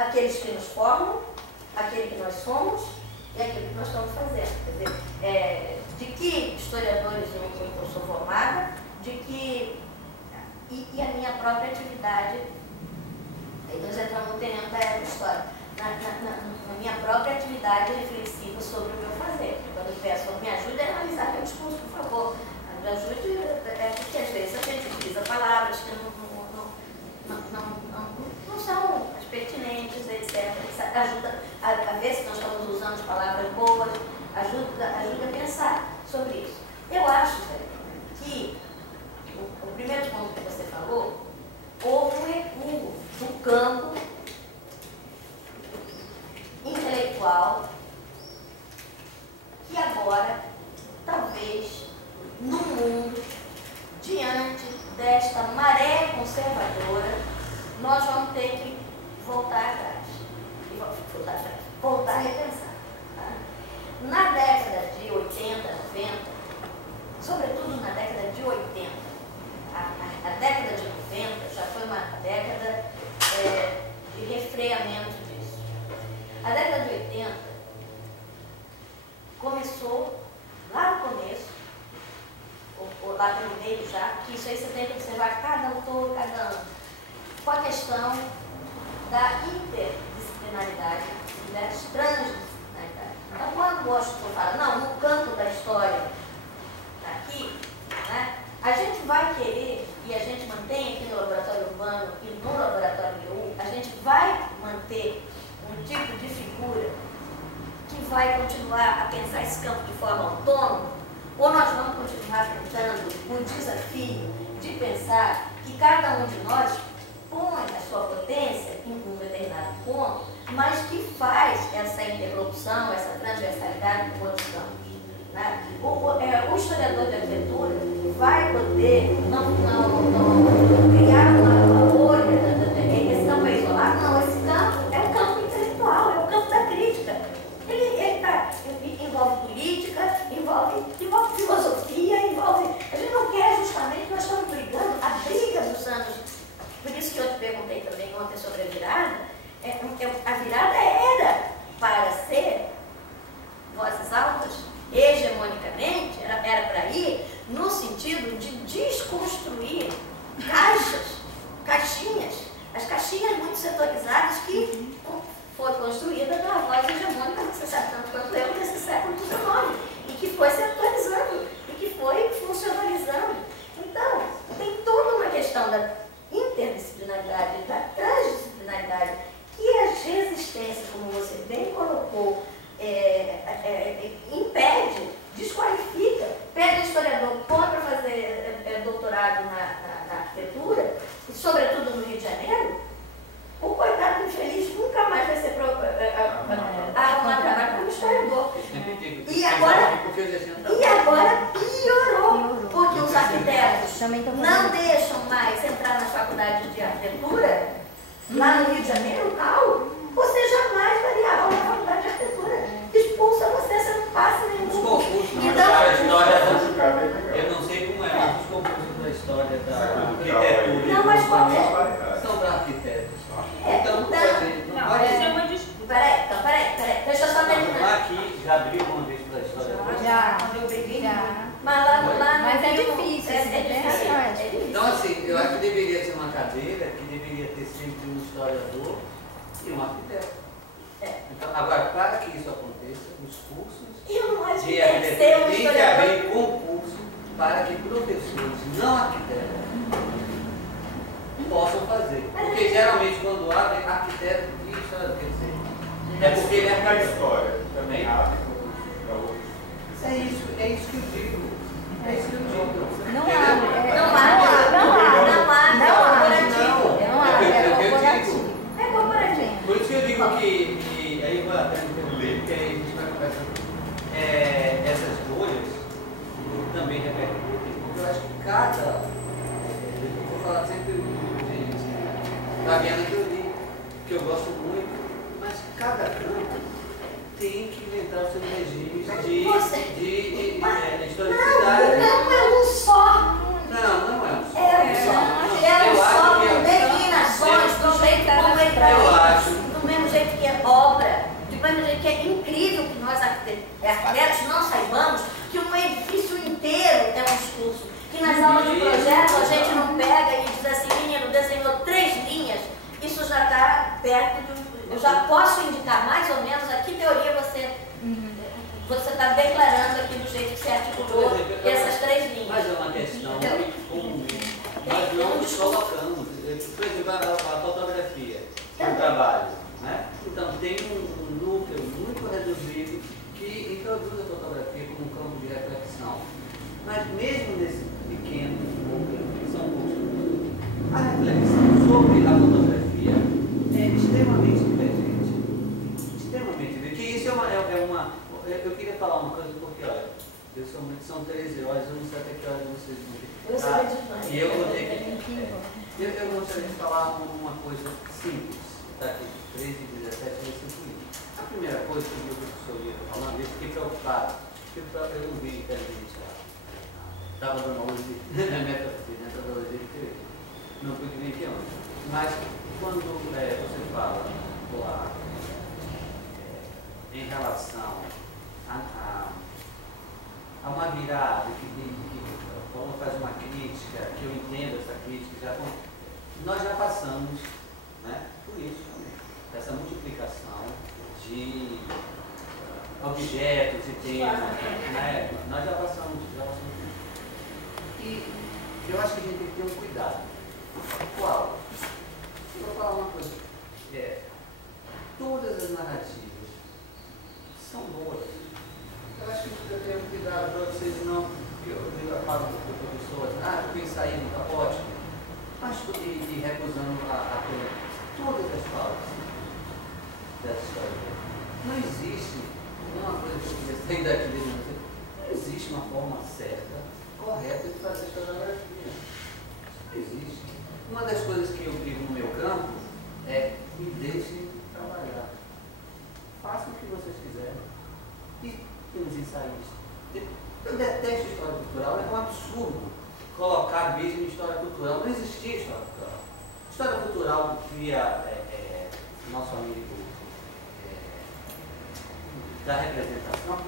aqueles que nos formam, aquele que nós somos e aquilo que nós estamos fazendo. Quer dizer, de que historiadores eu sou formada, de que... E a minha própria atividade, aí nós entramos no terreno da história, na minha própria atividade reflexiva sobre o meu fazer. Quando eu peço, me ajude a analisar meu discurso, por favor. Me ajude, porque às vezes a gente utiliza palavras que não são as pertinentes, etc. Ajuda a ver se nós estamos usando palavras boas, ajuda a pensar sobre isso. Eu acho, que o primeiro ponto que você falou, houve um recuo do campo intelectual que agora, talvez, no mundo, diante desta maré conservadora, nós vamos ter que voltar atrás. Voltar a repensar. Tá? Na década de 80, 90, sobretudo na década de 80, a década de 90 já foi uma década de refreamento disso. A década de 80 começou lá no começo, ou lá pelo meio já, que isso aí você tem que observar cada autor, cada ano, com a questão da interdisciplinaridade e da transdisciplinaridade. Então, quando o Washington fala, não, no campo da história, aqui, né, a gente vai querer, e a gente mantém aqui no laboratório urbano e no laboratório IU, a gente vai manter um tipo de figura que vai continuar a pensar esse campo de forma autônoma, ou nós vamos continuar tentando o desafio de pensar que cada um de nós põe a sua potência em um determinado ponto, mas que faz essa interrupção, essa transversalidade com outros campos. Né? O historiador de arquitetura vai poder não criar uma bolha, esse campo é isolado, não, esse campo é um campo intelectual, é o campo da crítica. Ele envolve política, envolve filosofia, a gente não quer justamente, nós estamos brigando, a briga dos anos, por isso que eu te perguntei também ontem sobre a virada, a virada era para ser vozes altas, hegemonicamente, era para ir no sentido de desconstruir caixinhas, as caixinhas muito setorizadas que foi construída na voz hegemônica, você sabe tanto quanto eu, nesse século XIX, e que foi setorizando, e que foi funcionalizando. Então, tem toda uma questão da interdisciplinaridade, da transdisciplinaridade, que as resistências, como você bem colocou, impede, desqualifica, pega o historiador, põe para fazer doutorado na arquitetura, e sobretudo no Rio de Janeiro, o coitado infeliz nunca mais vai ser arrumar trabalho como historiador. E agora piorou, porque os arquitetos não deixam mais entrar nas faculdades de arquitetura, lá no Rio de Janeiro, você jamais vai dar aula na faculdade de arquitetura. Expulsa você não passa nenhum. Os concursos da história, eu não sei como mas os concursos da história da arquitetura. Não, mas qualquer. São para arquitetos. Então, não pode. Peraí. Deixa eu só terminar. Lá aqui já abriu uma vez para a história. Já. Quando eu briguei. Já. Mas lá Mas é difícil. É difícil. Então, assim, eu acho que deveria ser uma cadeira que deveria ter sempre um historiador e um arquiteto. Então, agora, para que isso aconteça, os cursos Eu não acho que de tem que ser um arquitetura tem que historiador. haver concurso para que professores não arquitetos possam fazer. Porque geralmente quando abre arquiteto e historiador, quer dizer, é porque ele é Na arquiteto. história também abre concursos para outros. É isso que eu digo. É isso que eu digo. Não Entendeu? abre. Não há. É corporativo. Por isso que eu digo que aí eu vou até interromper, porque aí a gente vai conversando. Essas bolhas também repercutem, porque eu acho que cada. Eu vou falar sempre de Fabiana que eu li, que eu gosto muito, mas cada campo tem que inventar os seus regimes de historicidade. Não é um só. Não é um só. É um só com declinações do jeito como ele Eu acho. do mesmo é incrível que nós arquitetos não saibamos que um edifício inteiro é um discurso. Que nas aulas de projeto a gente não pega e diz assim, menino, desenhou 3 linhas, isso já está perto de um... Eu já posso indicar mais ou menos a que teoria você está declarando aqui do jeito que você articulou essas 3 linhas. Mas é uma questão muito comum. Nós não colocamos, por exemplo, a fotografia do trabalho. Né? Então, tem um núcleo muito reduzido que introduz a fotografia como um campo de reflexão. Mas mesmo nesse pequeno núcleo, que são poucos, a reflexão sobre a fotografia é extremamente divergente. Extremamente divergente. Que isso é uma... Eu queria falar uma coisa, porque, olha, são 13 horas, eu não sei até que horas vocês vão ter. E eu vou ter que... Eu gostaria de falar uma coisa simples. Está aqui, 13 e 17, vai ser político. A primeira coisa que o professor ia falando, eu fiquei preocupado, porque eu não vi que a gente estava dando aula de metodologia de teoria. Não fui que nem aqui ontem. Mas quando você fala em relação a uma virada, quando faz uma crítica, que eu entendo essa crítica, nós já passamos, né, por isso também, essa multiplicação de objetos e temas, né, nós já passamos por isso. E eu acho que a gente tem que ter um cuidado. Qual? Eu vou falar uma coisa. Todas as narrativas são boas. Eu acho que precisa ter um cuidado para vocês não... Eu falo para as pessoas, porque sair não está ótimo. Mas e recusando a coisa. Todas as falas dessa história. Não existe, uma coisa que eu queria sair daqui dentro, não existe uma forma certa, correta de fazer historiografia. Não existe. Uma das coisas que eu digo no meu campo é: me deixem trabalhar. Façam o que vocês quiserem. E temos ensaios. Eu detesto história cultural, é um absurdo colocar mesmo em história cultural. Não existia história cultural. História cultural via nosso amigo da representação.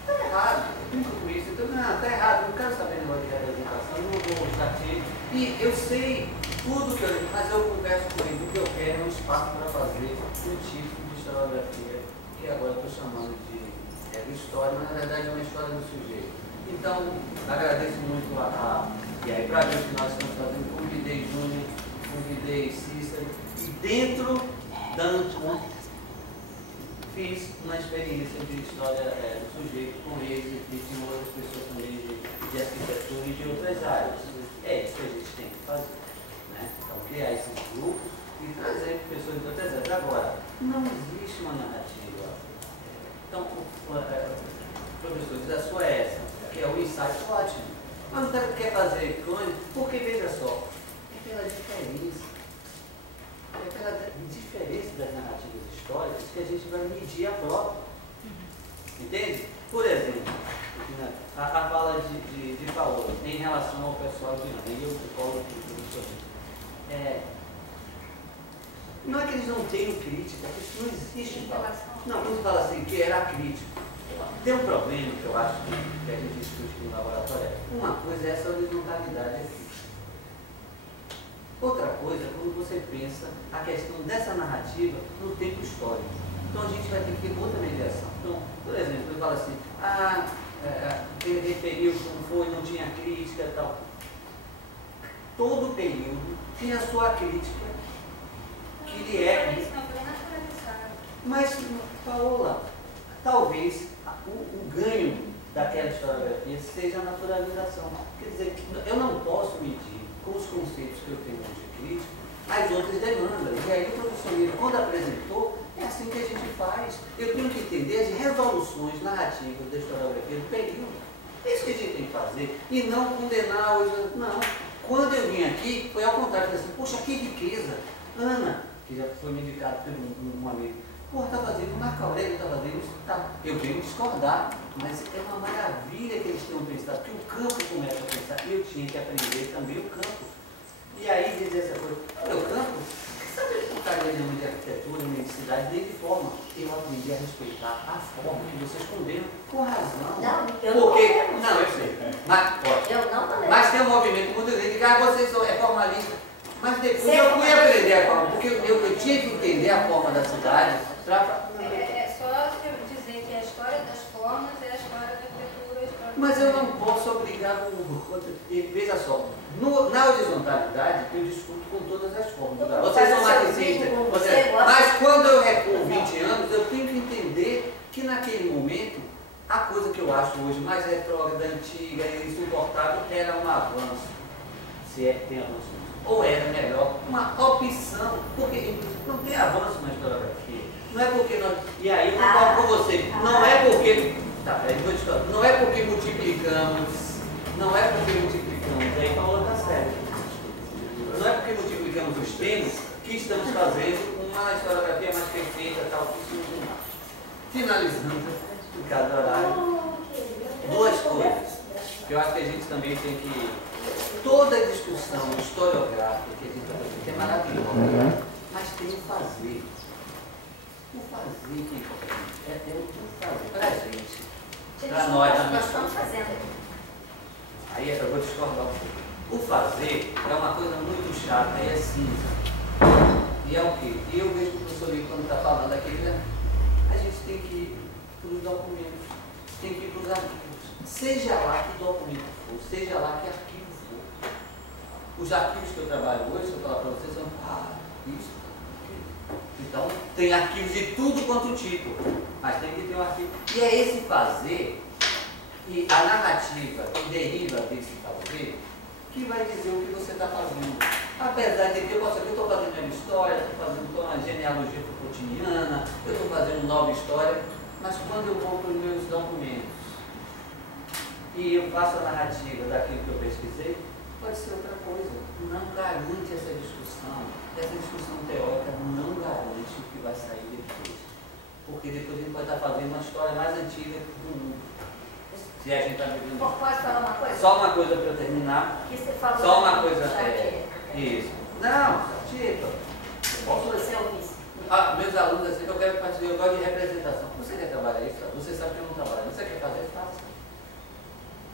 Está errado. Eu brinco com isso. Então, não, está errado. Não quero saber negócio de representação. Não vou partir. E eu sei tudo que eu... Mas eu converso com ele. O que eu quero é um espaço para fazer um tipo de historiografia que agora eu estou chamando de história, mas na verdade é uma história do sujeito. Então, agradeço muito e aí, para ver o que nós estamos fazendo, convidei Júnior, convidei Cícero, e dentro da Ancon, fiz uma experiência de história do sujeito com eles e de outras pessoas também de arquitetura e de outras áreas. É isso que a gente tem que fazer. Né? Então, criar esses grupos e trazer pessoas de outras áreas. Agora, não existe uma narrativa. Então, professor, diz a sua é essa, que é o insight, ótimo. Mas não quer fazer crônica, porque veja só, é pela diferença. É pela diferença das narrativas históricas que a gente vai medir a prova. Entende? Por exemplo, a fala de Paulo em relação ao pessoal de Ana, e eu colo não é que eles não tenham crítica, isso não existe. Não, quando fala assim, que era crítico. Tem um problema que eu acho que a gente discute no laboratório. Uma coisa é essa horizontalidade aqui. Outra coisa é quando você pensa a questão dessa narrativa no tempo histórico. Então a gente vai ter que ter outra mediação. Então, por exemplo, eu falo assim, aquele período como foi, não tinha crítica e tal. Todo período tinha a sua crítica, que lhe é. Mas, Paola, talvez o ganho daquela historiografia seja a naturalização. Quer dizer, eu não posso medir com os conceitos que eu tenho de crítica as outras demandas. E aí o professor Lira, quando apresentou, é assim que a gente faz. Eu tenho que entender as revoluções narrativas da historiografia do período. É isso que a gente tem que fazer. E não condenar hoje. Não. Quando eu vim aqui, foi ao contrário. Eu falei assim, poxa, que riqueza. Ana, que já foi me indicado por um amigo. Pô, está fazendo, o Marco Aurélio está fazendo isso. Tá. Eu venho discordar, mas é uma maravilha que eles tenham pensado, porque o campo começa a pensar. E eu tinha que aprender também o campo. E aí dizer essa coisa, olha, o campo, sabe que o cara de arquitetura, autenticidade, nem de forma. Eu aprendi a respeitar a forma que vocês condenam com razão. Não, eu Porque, não. não, eu sei. Mas, ó, Eu não falei. mas tem um movimento muito grande de que vocês são formalista. Mas depois eu fui aprender a forma, porque eu tinha que entender a forma da cidade para. É só dizer que a história das formas é a história da arquitetura. A história Mas eu não posso obrigar o outro. Veja só, na horizontalidade eu discuto com todas as formas. Vocês são marxistas, mas quando eu recuo 20 anos, eu tenho que entender que naquele momento a coisa que eu acho hoje mais retrógrada, antiga e insuportável era um avanço. Se é que tem avanço. Ou era melhor, uma opção, porque não tem avanço na historiografia. Não é porque nós. E aí eu concordo com você, não é porque. Tá, peraí, vou te falar. Não é porque multiplicamos, aí Paula tá certo. Não é porque multiplicamos os temas que estamos fazendo uma historiografia mais perfeita, tal, que isso não. Finalizando em cada horário, duas coisas que eu acho que a gente também tem que. Toda a discussão historiográfica que a gente está fazendo é maravilhosa, mas tem o fazer. O fazer que é importante. É o fazer para a gente. Para nós estamos fazendo. Aí eu vou discordar um pouco. O fazer é uma coisa muito chata, é cinza. E é o quê? E eu vejo que o professor Lito, quando está falando aqui, a gente tem que ir para os documentos, tem que ir para os arquivos. Seja lá que documento for, seja lá que arquivo. Os arquivos que eu trabalho hoje, se eu falar para vocês, são isso. Então, tem arquivos de tudo quanto tipo, mas tem que ter um arquivo. E é esse fazer, e a narrativa que deriva desse fazer, que vai dizer o que você está fazendo. Apesar de que eu estou fazendo uma história, estou fazendo uma genealogia Foucaultiana, eu estou fazendo nova história, mas quando eu vou para os meus documentos e eu faço a narrativa daquilo que eu pesquisei, pode ser outra coisa. Não garante essa discussão. Essa discussão teórica não garante o que vai sair depois. Porque depois a gente vai estar fazendo uma história mais antiga do mundo. Se a gente está vivendo. Posso falar uma coisa? Só uma coisa para eu terminar. Que você falou. Só uma coisa. Isso. Não, tipo. Posso você ouvir? Meus alunos, assim, eu quero participar, eu gosto de representação. Você quer trabalhar isso? Você sabe que eu não trabalho. Você quer fazer? Faça.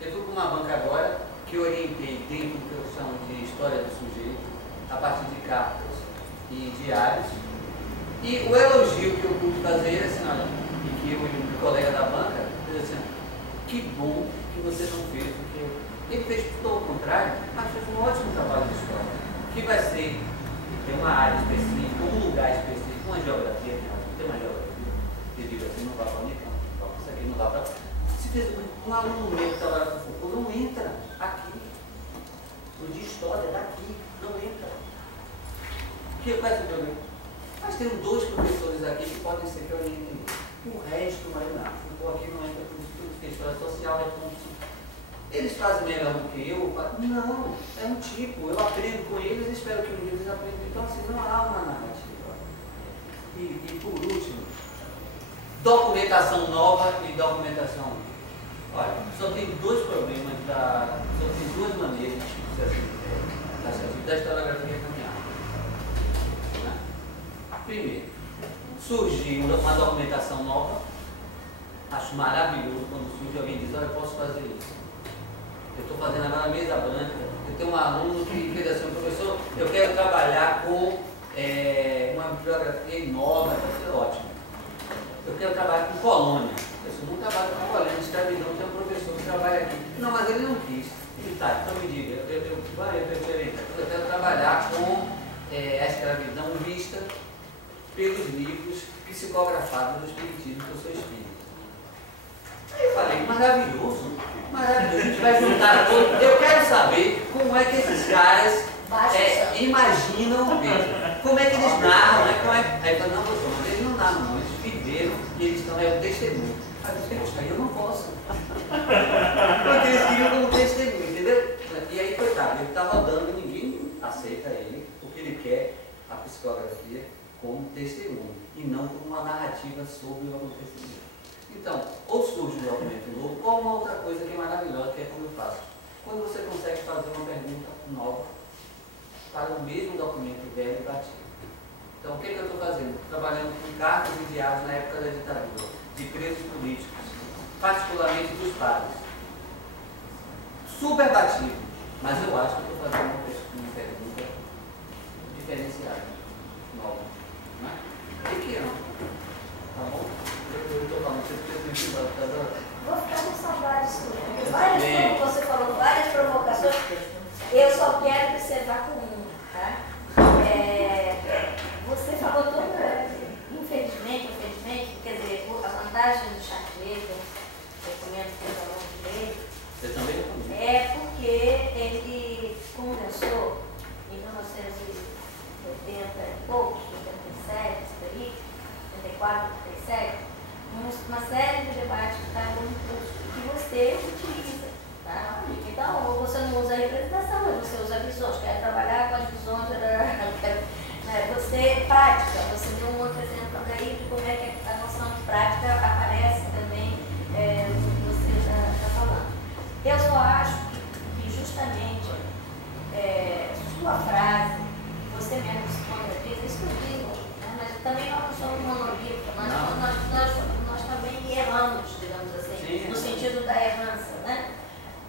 Eu estou com uma banca agora que eu orientei dentro do que eu chamo de história do sujeito, a partir de cartas e diários. E o elogio que eu pude fazer é assim, olha, e que o colega da banca diz assim, que bom que você não fez o que eu. Ele fez todo o contrário, mas fez um ótimo trabalho de história, que vai ser, tem uma área específica, um lugar específico, uma geografia, tem uma geografia, que diga assim, não vai para o Unicamp, isso aqui não vai para. Se fez um aluno meu que trabalha com Foucault, não entra aqui. O de história daqui, não entra. Qual é o problema? Mas tem dois professores aqui que podem ser que eu orientem. O resto, mas não. Foucault aqui não entra por isso, porque história social é ponto. Eles fazem melhor do que eu? Não, é um tipo. Eu aprendo com eles e espero que um dia eles aprendam. Então, assim, não há uma narrativa. E por último, documentação nova e documentação. Olha, só tem dois problemas, só tem duas maneiras da historiografia caminhar. Né? Primeiro, surgiu uma documentação nova, acho maravilhoso quando surge alguém diz, olha, eu posso fazer isso. Eu estou fazendo agora a mesa branca, eu tenho um aluno que fez assim, professor, eu quero trabalhar com uma bibliografia nova, vai ser ótimo. Eu quero trabalhar com colônia. Eu não trabalho com colônia, escravidão, tem um professor que trabalha aqui. Não, mas ele não quis. Ele tá, então me diga, eu quero trabalhar com a escravidão vista pelos livros psicografados do espiritismo, que eu sou espírita. Aí eu falei, maravilhoso, maravilhoso, a gente vai juntar todos. Eu quero saber como é que esses caras imaginam mesmo. Como é que eles narram, né? Aí eu falei, não, professor, mas eles não narram, não, eles viveram e eles estão, é o testemunho. Aí eu não posso. Porque eles queriam como testemunho, entendeu? E aí, coitado, ele está rodando, ninguém aceita ele, porque ele quer a psicografia como testemunho, e não como uma narrativa sobre o acontecimento. Então, ou surge um documento novo, ou uma outra coisa que é maravilhosa, que é como eu faço. Quando você consegue fazer uma pergunta nova para o mesmo documento velho e batido. Então, o que eu estou fazendo? trabalhando com cartas enviadas na época da ditadura, de presos políticos, particularmente dos padres. Super batido, mas eu acho que eu estou fazendo uma pergunta diferenciada, nova. Né? Pequeno, tá bom? Eu estou falando, Vou ficar com saudade disso, porque você falou várias provocações. Eu só quero observar com uma, tá? Você falou toda, infelizmente, quer dizer, a vantagem do Chartier, que eu recomendo que eu não dele, você também recomendo. É porque ele condensou em 1980 e poucos, 87, por aí, 84, 87, uma série de debates que estavam no curso que você utiliza, tá? Então, você não usa a representação, mas você usa visões, quer trabalhar com as visões, você prática, você deu um outro exemplo daí de como é que a noção de prática aparece também no que você está falando. Eu só acho que justamente sua frase, você mesmo se contradiz, é isso que eu digo, né? Mas também nós não somos monolíticos, nós também erramos, digamos assim, sim, no sentido da errança, né?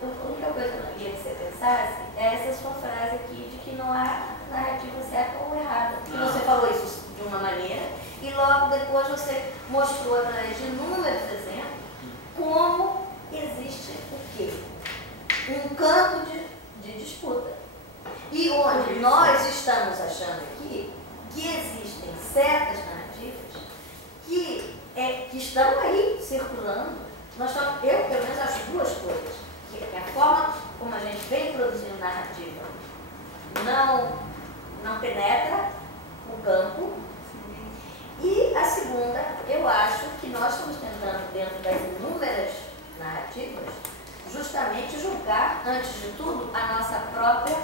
A única coisa que eu queria que você pensasse é essa sua frase aqui de que não há narrativa certa ou errada. Porque você falou isso de uma maneira e logo depois você mostrou através de inúmeros exemplos como existe o quê? Um campo de disputa. E onde nós estamos achando aqui que existem certas narrativas que estão aí circulando. Eu, pelo menos, acho duas coisas. Que a forma como a gente vem produzindo narrativa não penetra o campo. E a segunda, eu acho que nós estamos tentando, dentro das inúmeras narrativas, justamente julgar, antes de tudo, a nossa própria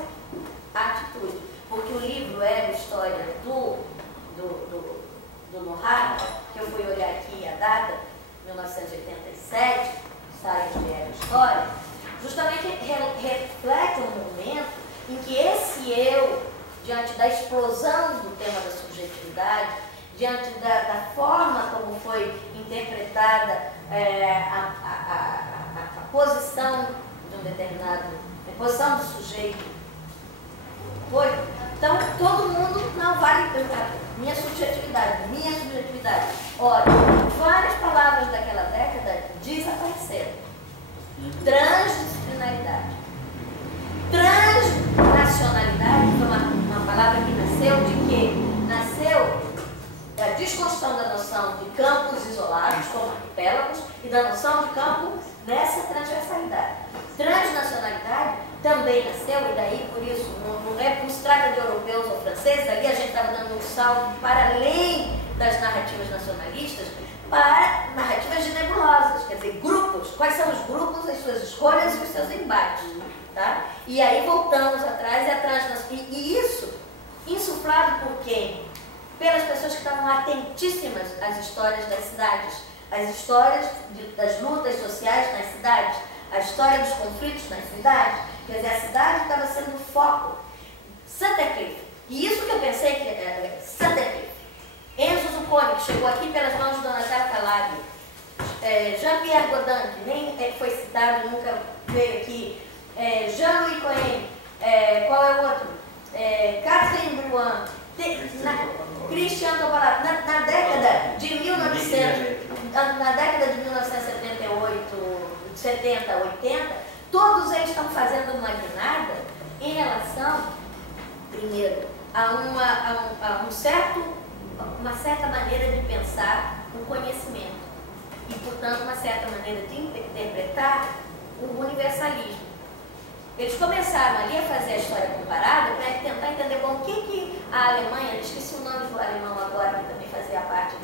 atitude. Porque o livro é a história do Nohara, que eu fui olhar aqui a data, 1987, sai de Era História, justamente reflete um momento em que esse eu, diante da explosão do tema da subjetividade, diante da forma como foi interpretada a posição de um determinado, a posição do sujeito, foi. Então, todo mundo não vale minha subjetividade. Olha, várias palavras daquela década desapareceram. Transdisciplinaridade. Transnacionalidade foi uma palavra que nasceu de quê? Nasceu da desconstrução da noção de campos isolados, como arquipélagos, e da noção de campo nessa transversalidade. Transnacionalidade também nasceu, e daí por isso não se trata de europeus ou franceses, ali a gente estava dando um salto para além das narrativas nacionalistas, para narrativas de nebulosas, quer dizer, grupos, quais são os grupos, as suas escolhas e os seus embates. Tá? E aí voltamos atrás e isso insuflado por quem? Pelas pessoas que estavam atentíssimas às histórias das cidades, às histórias das lutas sociais nas cidades, a história dos conflitos nas cidades. Quer dizer, a cidade estava sendo o foco. Santa Cliff. E isso que eu pensei que era Santa Cliff. Enzo Zucconi, que chegou aqui pelas mãos de Dona Jara Calabria. Jean-Pierre Godin, que nem foi citado, nunca veio aqui. Jean-Louis Cohen. Qual é o outro? Catherine Bruin. Christian Topolat. Na década de 1978, 70, 80, todos eles estão fazendo uma guinada em relação, primeiro, a uma certa maneira de pensar o conhecimento e, portanto, uma certa maneira de interpretar o universalismo. Eles começaram ali a fazer a história comparada para tentar entender bom, o que a Alemanha, esqueci o nome do alemão agora, que também fazia parte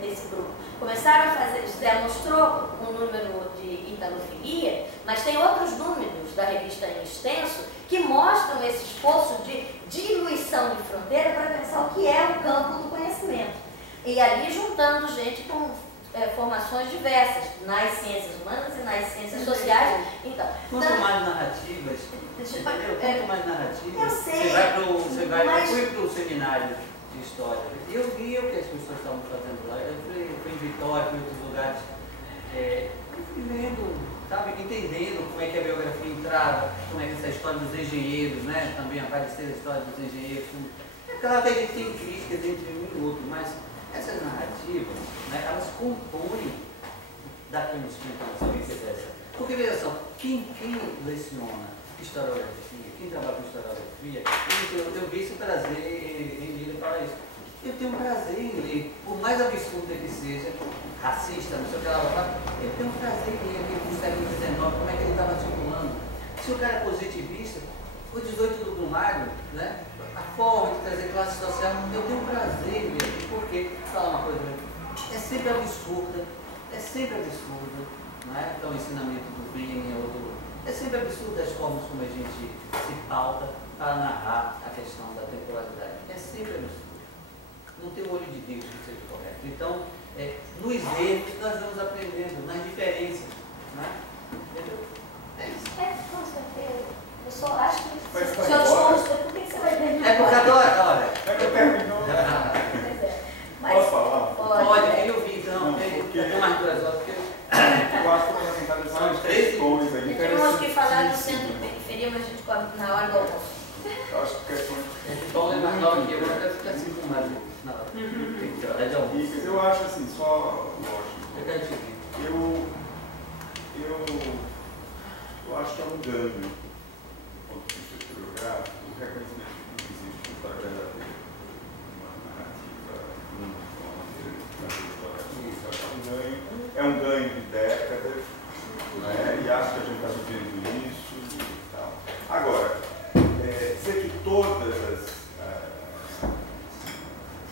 desse grupo, começaram a fazer, mostrou um número de italofilia, mas tem outros números da revista Em Extenso que mostram esse esforço de diluição de fronteira para pensar o que é o campo do conhecimento. E ali juntando gente com formações diversas, nas ciências humanas e nas ciências sociais. Então, quanto mais narrativas, entendeu? Quanto mais narrativas, eu sei, você vai para o seminário de história. E eu vi o que as pessoas estavam fazendo lá. Eu fui em Vitória, fui em outros lugares, fui vendo, sabe, entendendo como é que a biografia entrava, como é que essa história dos engenheiros, né, também apareceu a história dos engenheiros. É claro que a gente tem críticas entre um e outro, mas essas narrativas, né, elas compõem daqui uns 50 anos, alguém que dessa. Porque, veja só, quem leciona historiografia, quem trabalha com historiografia, eu vi esse prazer em ler para isso. Eu tenho prazer em ler, por mais absurdo que seja, racista, não sei o que lá, eu tenho prazer em ler aquele do século XIX, como é que ele estava articulando. Se o cara é positivista, o 18 do Brumário, né, a forma de trazer classe social, eu tenho prazer em ler, porque, falar uma coisa, é sempre absurda, não é? Então, o ensinamento do Vini ou do... É sempre absurdo as formas como a gente se pauta para narrar a questão da temporalidade. É sempre absurdo. Não tem o olho de Deus que seja correto. Então, nos erros nós vamos aprendendo, nas diferenças. Não é? Entendeu? É isso. Com certeza. Eu só acho que Mas se vai eu embora. estou, por que você vai terminar? É porque agora, olha. É que eu terminou. Pois é. Mas, Posso falar? Pode, eu vi, então. Não, porque- Eu tenho mais 2 horas, porque Eu acho que eu vou tentar deixar umas 3 questões aí. temos que falar do centro periferia, mas a gente come na hora do almoço. Eu acho que questões bom, é mais nova que eu, eu quero ficar assim com mais na hora. Tem que tirar de almoço. ricas. Eu acho assim, só lógico. Eu quero te ver. Eu acho que é um ganho, do ponto de vista historiográfico, o reconhecimento de que existe uma história verdadeira, uma narrativa única, uma maneira de fazer história única. Acho que é um ganho de décadas, né? E acho que a gente está vivendo isso e tal. Agora, dizer que todas as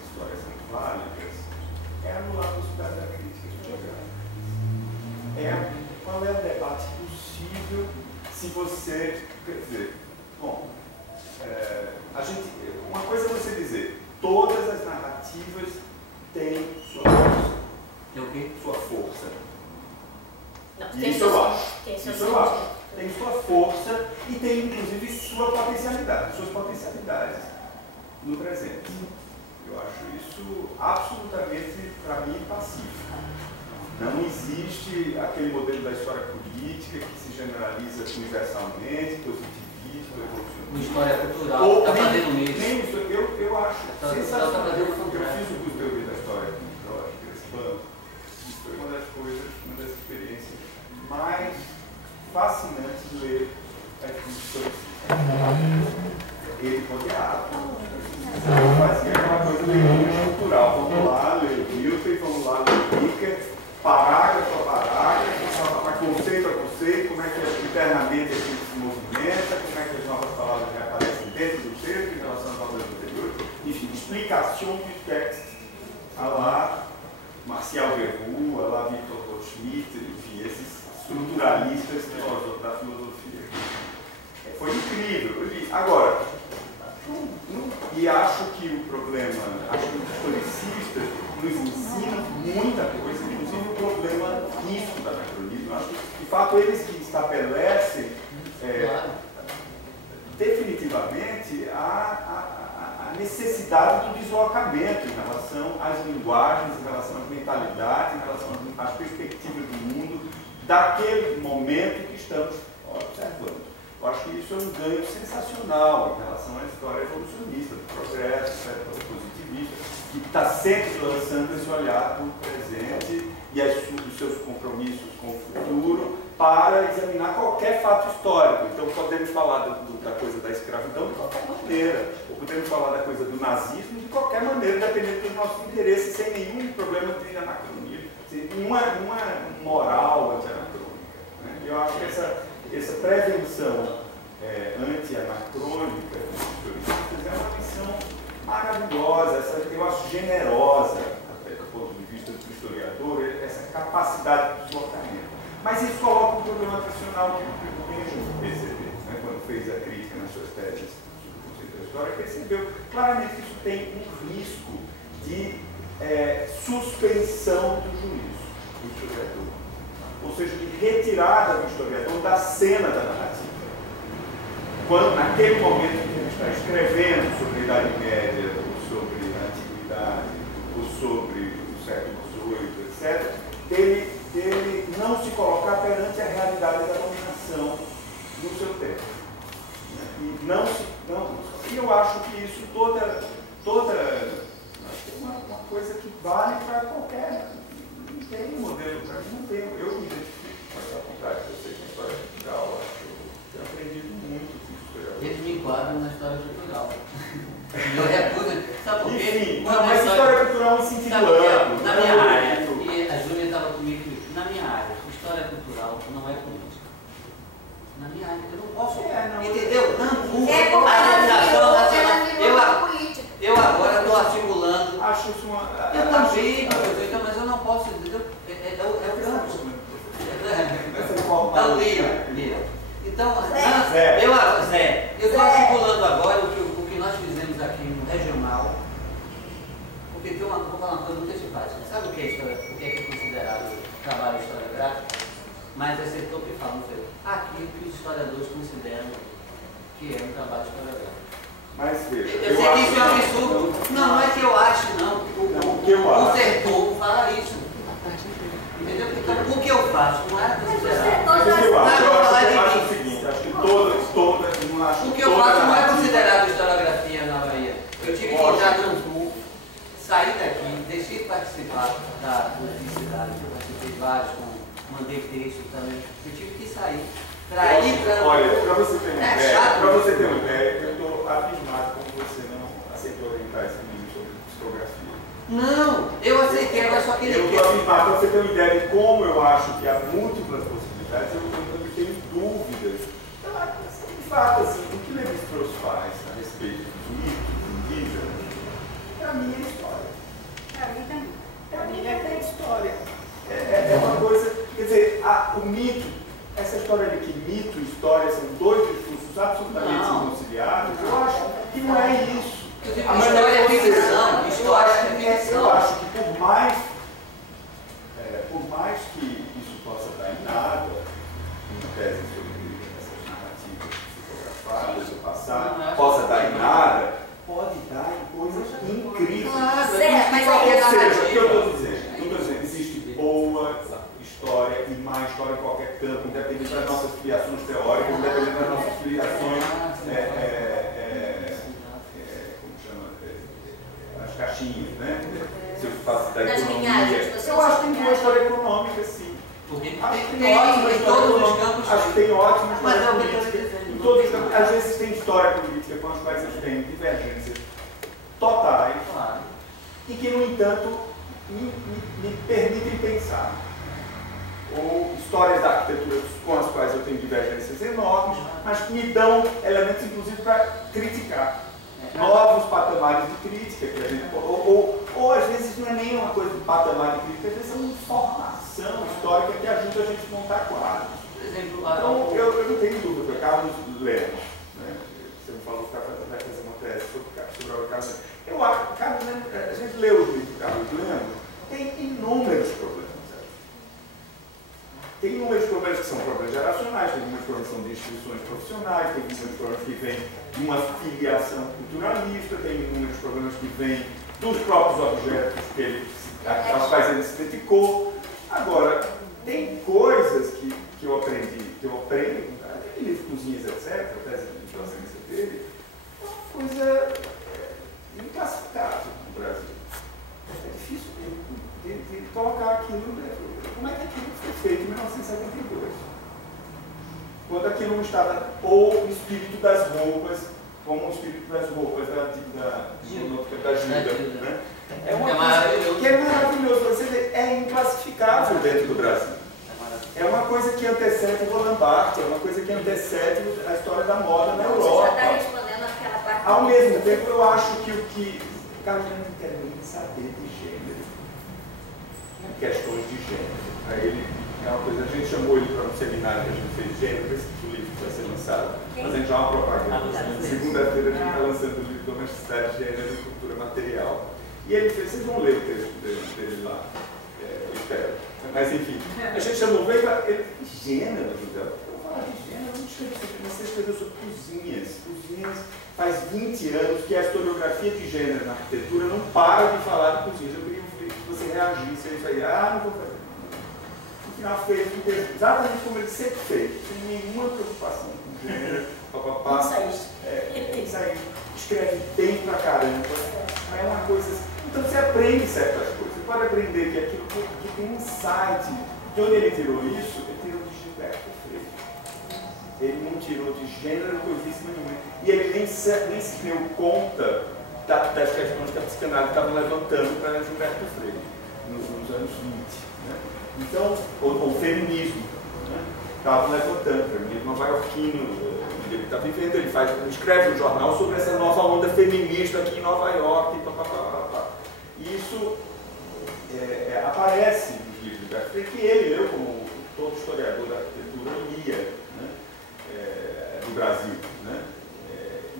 histórias são válidas é anular a possibilidade da crítica historiográfica. Qual é o debate possível se você, quer dizer, bom, uma coisa é você dizer, todas as narrativas têm sua força. Tem o quê? Sua força. Não, Isso eu acho. Tem seu Isso eu acho. sentido. Tem sua força e tem inclusive sua potencialidade, suas potencialidades no presente. Eu acho isso absolutamente, para mim, pacífico. Não existe aquele modelo da história política que se generaliza universalmente, positivista, evolucionista. Uma história cultural, está fazendo Nem isso. isso, eu acho sensacional. fazendo Eu contrário. fiz o curso de teoria da história aqui, esse banco. Isso foi uma das coisas, uma das experiências mais fascinantes de ler a instituição. Ele ponderava. Fazia aquela coisa leitura cultural. Vamos lá, ler Milton, vamos lá, ler Ricker, parágrafo a parágrafo, conceito a conceito, como é que internamente aquilo se movimenta, como é que as novas palavras reaparecem dentro do texto em relação às palavras anteriores, enfim, explicação do texto, a lá Marcial Verroux, a lá Victor Goldschmidt, enfim, esses estruturalistas da filosofia. Foi incrível. Agora, e acho que o problema, acho que os historicistas nos ensinam muita coisa, inclusive o problema nisso da anacronismo. Acho que, de fato, eles que estabelecem definitivamente a necessidade do deslocamento em relação às linguagens, em relação às mentalidades, em relação às perspectivas do mundo, daquele momento que estamos observando. Eu acho que isso é um ganho sensacional em relação à história evolucionista, do progresso, positivista, que está sempre lançando esse olhar para o presente e os seus compromissos com o futuro para examinar qualquer fato histórico. Então podemos falar da coisa da escravidão de qualquer maneira, ou podemos falar da coisa do nazismo de qualquer maneira, dependendo dos nossos interesses, sem nenhum problema de anacronismo, sem nenhuma moral anti-anacrônica. Né? Eu acho que essa prevenção anti-anacrônica dos historicistas é uma missão maravilhosa, eu acho generosa, até do ponto de vista do historiador, essa capacidade de deslocamento. Mas isso coloca um problema tradicional que o Benjamin percebeu, né, quando fez a crítica nas suas teses sobre o conceito da história, percebeu claramente que isso tem um risco de suspensão do juízo do historiador. Ou seja, de retirada do historiador da cena da narrativa. Quando, naquele momento que ele está escrevendo sobre a Idade Média, ou sobre a sobre o século XVIII, etc., dele não se colocar perante a realidade da dominação no seu tempo. E eu acho que isso toda uma coisa que vale para qualquer. Não tem um modelo, para mim não tem. Eu me identifico, mas ao contrário, eu sei que a história cultural, acho que eu tenho aprendido muito com historiador. Eles me enquadram na história cultural. Eu reputo. Sabe por quê? Enfim, mas história cultural é um sentido amplo. Na minha área, e a Júlia estava comigo, na minha área, história cultural não é política. Na minha área, eu não posso. Entendeu? Eu agora estou articulando. Acho isso uma. Eu também, professor, mas eu não posso, entendeu? É o campus. Então, Lira. Então, Zé, eu estou articulando agora o que nós fizemos aqui no regional, porque tem vou falar uma coisa muito simpática. Sabe o que é considerado trabalho historiográfico? Mas é setor que fala, não sei, aquilo que os historiadores consideram que é um trabalho historiográfico. Mas veja, eu sei que isso é um absurdo. Não é que eu acho, não. O setor fala isso. Entendeu? Então, o que eu faço não é considerado. Eu acho o seguinte, acho que todas, não acho o que eu faço não é considerado historiografia na Bahia. Eu tive que entrar num tour, sair daqui, deixei de participar da publicidade, eu participei de vários, mandei texto também. Eu tive que sair. Olha, para você ter uma ideia, eu estou abismado como você não aceitou orientar esse menino sobre psicografia. Não, eu aceitei, mas só queria. Eu estou abismado, para você ter uma ideia de como eu acho que há múltiplas possibilidades, eu também tenho dúvidas. De fato, assim, o que Levi-Strauss faz a respeito dos mitos indígenas, para mim é história. Para mim também. Para mim é história. É uma coisa, quer dizer, o mito. Essa história de que mito e história são dois discursos absolutamente desconciliados, eu acho que não é isso. História é ficção. História é ficção. Eu acho que por mais que isso possa dar em nada, uma tese sobre essas narrativas psicografadas do passado, possa dar em nada, pode dar em coisas incríveis. Mas ou seja, o que eu estou dizendo, existe boa história e má história em qualquer campo, independente das nossas filiações teóricas, independente das nossas filiações, como chama, as caixinhas, né? Se eu faço da economia. Eu acho que tem uma história econômica, sim. Acho que tem ótima história econômica. Acho que tem ótima história política. Em todos os campos. Às vezes tem história política com as quais eles têm divergências totais e que, no entanto, me permitem pensar. Ou histórias da arquitetura com as quais eu tenho divergências enormes, mas que me dão elementos, inclusive, para criticar. Novos patamares de crítica, que a gente, ou às vezes não é nem uma coisa de patamar de crítica, às vezes é uma informação histórica que ajuda a gente a montar quadros. Então, eu não tenho dúvida, Carlos Lemos, né? Você me falou que vai fazer uma tese sobre o Carlos Lemos. Eu acho que Carlos Lemos, a gente lê o livro do Carlos Lemos, tem inúmeros problemas. Tem inúmeros problemas que são problemas geracionais, tem inúmeros problemas que são de instituições profissionais, tem inúmeros problemas que vêm de uma filiação culturalista, tem inúmeros problemas que vêm dos próprios objetos aos quais ele se dedicou. Agora, tem coisas que eu aprendo, aquele livro Cozinhas, etc., a tese de docência dele, é uma coisa inclassificável no Brasil. É difícil de colocar aquilo dentro. Como é que aquilo foi feito em 1972? Quando aquilo não estava, ou o espírito das roupas, como o espírito das roupas da Gilda, né? É uma coisa que é maravilhoso, você vê, é inclassificável dentro do Brasil. É uma coisa que antecede o Roland Barthes, é uma coisa que antecede a história da moda na Europa. Você já está respondendo aquela parte. Ao mesmo tempo, eu acho que o Carlos não quer nem saber de gênero, questões de gênero. Aí ele, é uma coisa, a gente chamou ele para um seminário que a gente fez de gênero, esse livro que vai ser lançado, fazendo já uma propaganda. Segunda-feira a gente está lançando o livro Domesticidade, Gênero e Cultura Material. E ele fez, vocês vão ler o texto dele lá, eu espero. Mas enfim, a gente chamou, veio para ele, gênero, José. Eu vou falar de gênero, não escrevi sobre, você escreveu sobre cozinhas. Cozinhas faz 20 anos que a historiografia de gênero na arquitetura não para de falar de cozinhas. Eu queria final fez um texto exatamente como ele sempre fez, sem nenhuma preocupação com gênero, papapá. Escreve bem pra caramba. É uma coisa assim. Então você aprende certas coisas. Você pode aprender que aquilo que tem um insight. De onde ele tirou isso? Ele tirou de Gilberto Freire. Ele não tirou de gênero coisíssima nenhuma. E ele nem se deu conta das questões que a psicanálise estava levantando para Gilberto Freire, nos anos 20. Né? Então, o feminismo estava levantando, o feminismo nova-iorquino, onde ele está vivendo, ele escreve um jornal sobre essa nova onda feminista aqui em Nova York, e isso aparece nos livros de Gilberto Freire, que ele, eu como todo historiador da arquitetura, lia, né? Do Brasil. Né? E,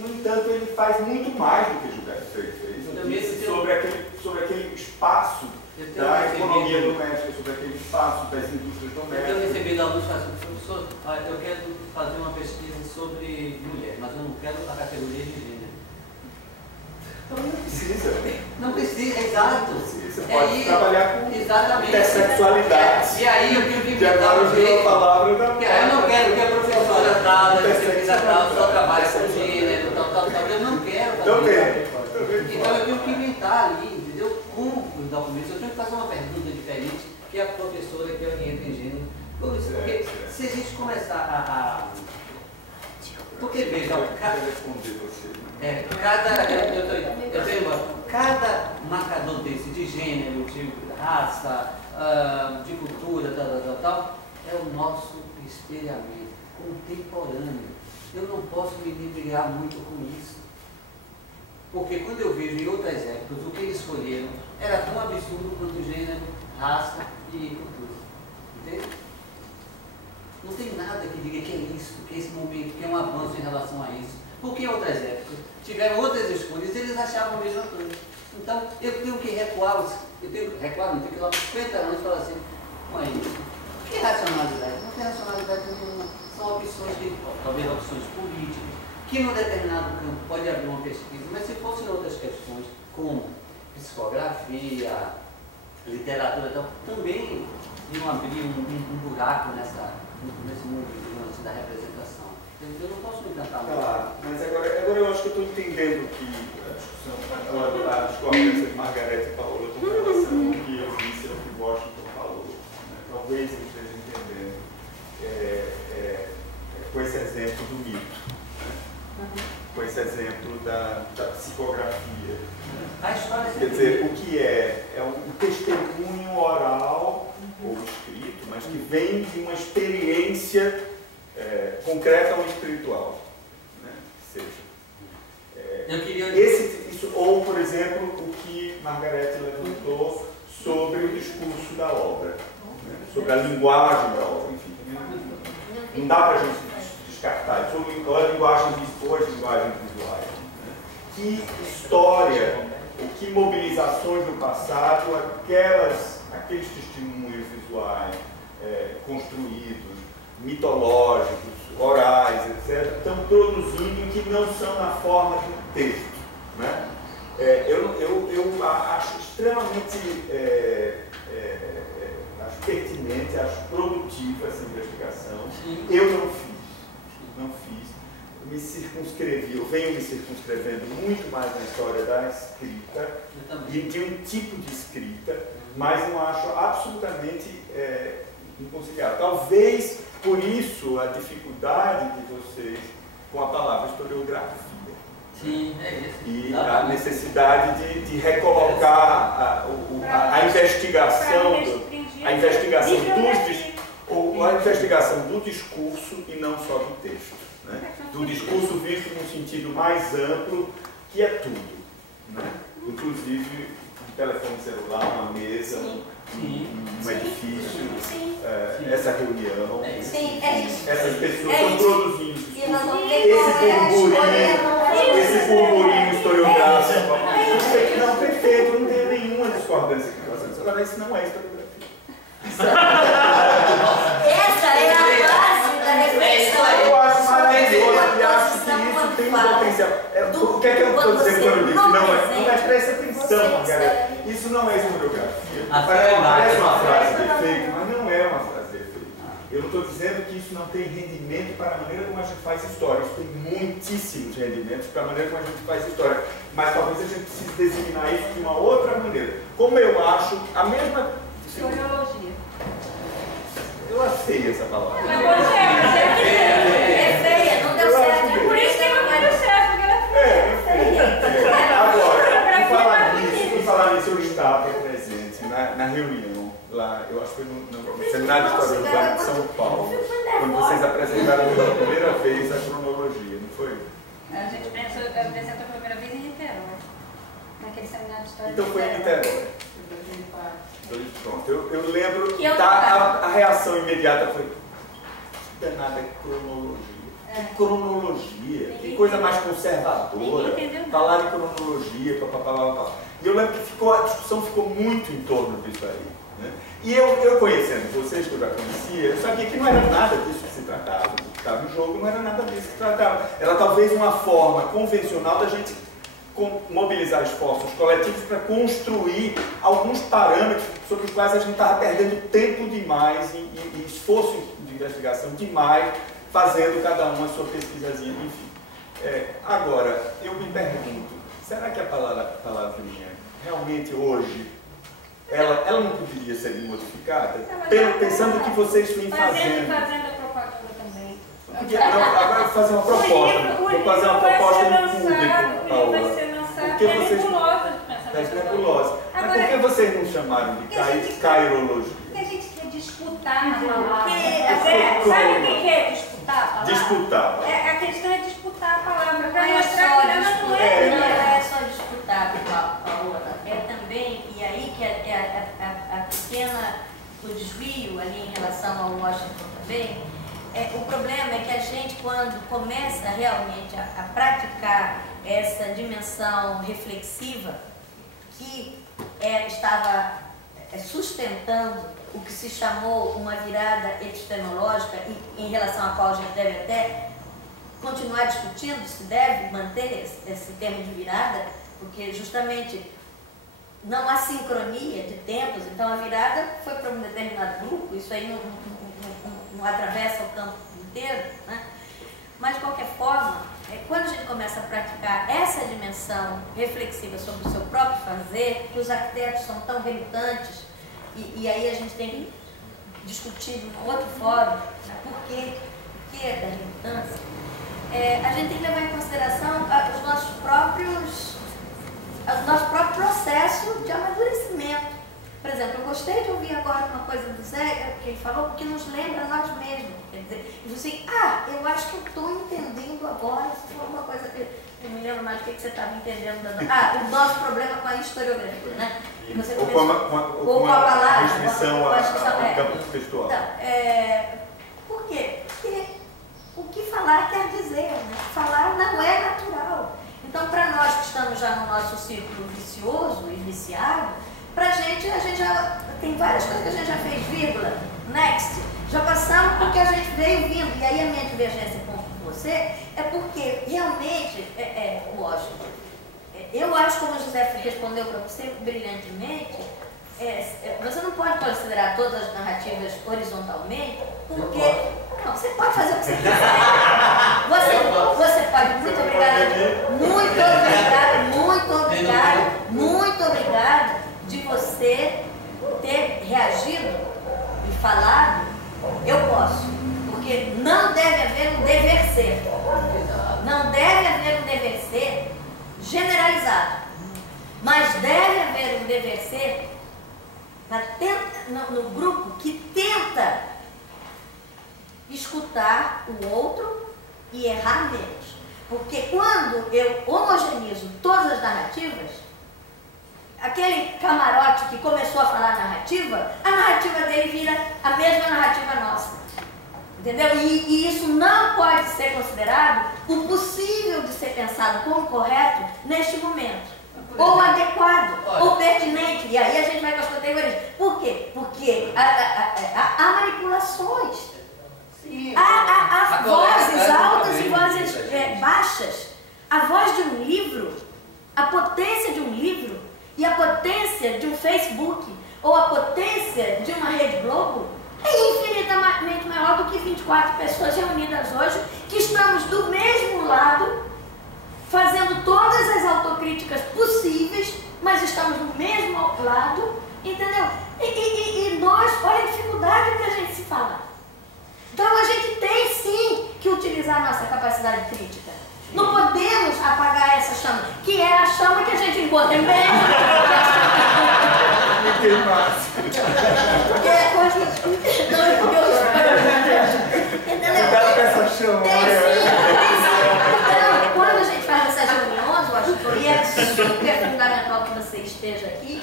no entanto, ele faz muito mais do que Gilberto Freire fez sobre aquele espaço da economia doméstica, sobre aquele espaço das indústrias domésticas. Eu tenho recebido alunos falando, professor, eu quero fazer uma pesquisa sobre mulher, mas eu não quero a categoria de gênero. Então não precisa. Não precisa, exato. Você pode trabalhar com intersexualidade. E aí eu tenho que inventar agora virou a palavra da... Eu não quero que a professora tal, que a pesquisa tal, só trabalhe com gênero, tal. Eu não quero fazer isso. Então eu tenho que inventar ali, entendeu? Com os documentos, eu tenho que fazer uma pergunta diferente que a professora que orienta em gênero. Porque se a gente começar a... Porque veja, cada marcador desse de gênero, de raça, de cultura, tal, é o nosso espelhamento contemporâneo. Eu não posso me inebriar muito com isso. Porque quando eu vejo em outras épocas o que eles escolheram era tão absurdo quanto gênero, raça e cultura. Entende? Não tem nada que diga que é isso, que é esse momento, que é um avanço em relação a isso. Porque em outras épocas tiveram outras escolhas e eles achavam a mesma coisa. Então eu tenho que recuar, não tenho que ir lá por 50 anos e falar assim, mãe, que racionalidade? Não tem racionalidade nenhuma. São opções, talvez opções políticas, que num determinado campo pode abrir uma pesquisa, mas se fossem outras questões, como psicografia, literatura, também iam abrir um buraco nesse mundo, digamos assim, da representação. Eu não posso me encantar muito. Claro, mas agora eu acho que eu estou entendendo que a discussão, a discordância de Margarete e Paola com relação ao que eu disse, ao que Washington falou. Né? Talvez eu esteja entendendo com esse exemplo do mito, né? Com esse exemplo da psicografia. A história Quer dizer, o que é um testemunho oral ou escrito, mas que vem de uma experiência concreta ou espiritual. Né? Seja, ou, por exemplo, o que Margarete levantou sobre o discurso da obra, né? Sobre a linguagem da obra, enfim. Não dá para a gente descartar, sobre a linguagem linguagens visuais. Né? Que história, ou que mobilizações do passado, aqueles testemunhos visuais construídos, mitológicos, orais, etc., estão produzindo que não são na forma de um texto. Né? Eu acho extremamente acho pertinente, acho produtiva essa investigação. Sim. Eu não fiz. Me circunscrevi, eu venho me circunscrevendo muito mais na história da escrita e de um tipo de escrita, mas não acho absolutamente inconciliável. Talvez por isso a dificuldade de vocês com a palavra historiografia. Sim, é isso. E a necessidade de recolocar a investigação do discurso e não só do texto. Né? Do discurso visto num sentido mais amplo, que é tudo. Né? Inclusive um telefone celular, uma mesa, um edifício, essa reunião. Sim, é isso. Essas pessoas estão produzindo esse burburinho historiográfico. Não, perfeito, não tem nenhuma discordância aqui. Agora, isso não é historiografia. Essa é a base da reflexão. Eu acho maravilhoso e acho que isso tem um potencial. O que é que eu estou dizendo quando eu digo? Não, mas presta atenção, Margarete. Isso não é historiografia. Parece uma frase de efeito, mas não é uma frase de efeito. Eu não estou dizendo que isso não tem rendimento para a maneira como a gente faz história. Isso tem muitíssimos rendimentos para a maneira como a gente faz história. Mas talvez a gente precise designar isso de uma outra maneira. Como eu acho, a mesma... Historiologia. Eu achei essa palavra. Mas você É feia, não deu certo. é por isso que não deu certo, porque ela é feia. Agora, em falar nisso, eu estava presente na reunião, lá, eu acho que foi no Seminário de História Urbana de São Paulo, quando vocês apresentaram pela primeira vez a cronologia, não foi? A gente apresentou pela primeira vez em Niterói, naquele seminário de história. Então foi em Niterói. Pronto, eu lembro que a reação imediata foi: danada cronologia. Que cronologia, que coisa mais conservadora, falar de cronologia, papapá. E eu lembro que a discussão ficou muito em torno disso aí. Né? E eu conhecendo vocês, que eu já conhecia, eu sabia que não era nada disso que se tratava. O que estava em jogo não era nada disso que se tratava. Era talvez uma forma convencional da gente mobilizar esforços coletivos para construir alguns parâmetros sobre os quais a gente estava perdendo tempo demais e esforço de investigação demais, fazendo cada um a sua pesquisazinha, enfim. Agora, eu me pergunto, será que a palavrinha realmente hoje, ela não poderia ser modificada? Pensando o que vocês vêm fazendo. Fazendo a propaganda também. Agora eu vou fazer uma proposta. Vou fazer uma proposta em público, Paula. Vai ser lançado, Porque é vocês... nebulosa de pensamento. É nebulosa. Mas por que vocês não chamaram de cairologia? Porque a gente quer disputar na palavra. Sabe o que é disputar a palavra? Disputar. A questão é disputar a palavra. Para Não é mostrar só que ela não é. disputar, não é só disputar, Paola. É também, e aí que é a pequena, o desvio ali em relação ao Washington também, o problema é que a gente, quando começa realmente a praticar essa dimensão reflexiva, que estava sustentando o que se chamou uma virada epistemológica, e em relação à qual a gente deve até continuar discutindo se deve manter esse termo de virada, porque justamente não há sincronia de tempos, então a virada foi para um determinado grupo, isso aí não atravessa o campo inteiro, né? Mas de qualquer forma, quando a gente começa a praticar essa dimensão reflexiva sobre o seu próprio fazer, que os arquitetos são tão relutantes, e aí a gente tem discutido em outro fórum, né, por que da relutância, a gente tem que levar em consideração o nosso próprio processo de amadurecimento. Por exemplo, eu gostei de ouvir agora uma coisa do Zé, que ele falou, porque nos lembra a nós mesmos. Quer dizer, ele falou assim, eu acho que eu estou entendendo agora, se for uma coisa que eu me lembro mais do que você estava entendendo. O nosso problema com a historiografia, né? Ou com a palavra, restrição ao campo textual. Então, por quê? Porque o que falar quer dizer, né? Falar não é natural. Então, para nós que estamos já no nosso círculo vicioso e viciado, a gente já tem várias coisas que a gente já fez, vírgula, next, já passamos porque a gente veio vindo, e aí a minha divergência com você é porque realmente, Washington, eu acho, como o José respondeu para você brilhantemente, você não pode considerar todas as narrativas horizontalmente, porque não, você pode fazer o que você quiser. Você pode, muito obrigada de você ter reagido e falado, eu posso, porque não deve haver um dever ser. Não deve haver um dever ser generalizado, mas deve haver um dever ser no grupo que tenta escutar o outro e errar menos. Porque quando eu homogeneizo todas as narrativas, aquele camarote que começou a falar narrativa, a narrativa dele vira a mesma narrativa nossa. Entendeu? E isso não pode ser considerado o possível de ser pensado como correto neste momento. Ou adequado, ou pertinente. E aí a gente vai com as categorias. Por quê? Porque há manipulações. Há vozes altas e vozes baixas. A voz de um livro, a potência de um livro, E a potência de um Facebook ou a potência de uma Rede Globo é infinitamente maior do que 24 pessoas reunidas hoje, que estamos do mesmo lado, fazendo todas as autocríticas possíveis, mas estamos do mesmo lado, entendeu? E nós, olha a dificuldade que a gente se fala. Então a gente tem sim que utilizar a nossa capacidade crítica. Não podemos apagar essa chama, que é a chama que a gente encontra em bem. Porque é coisa. Não é porque eu. Entendeu? Cuidado com essa chama. Então, quando a gente faz essas reuniões, Washington, e é super fundamental que você esteja aqui.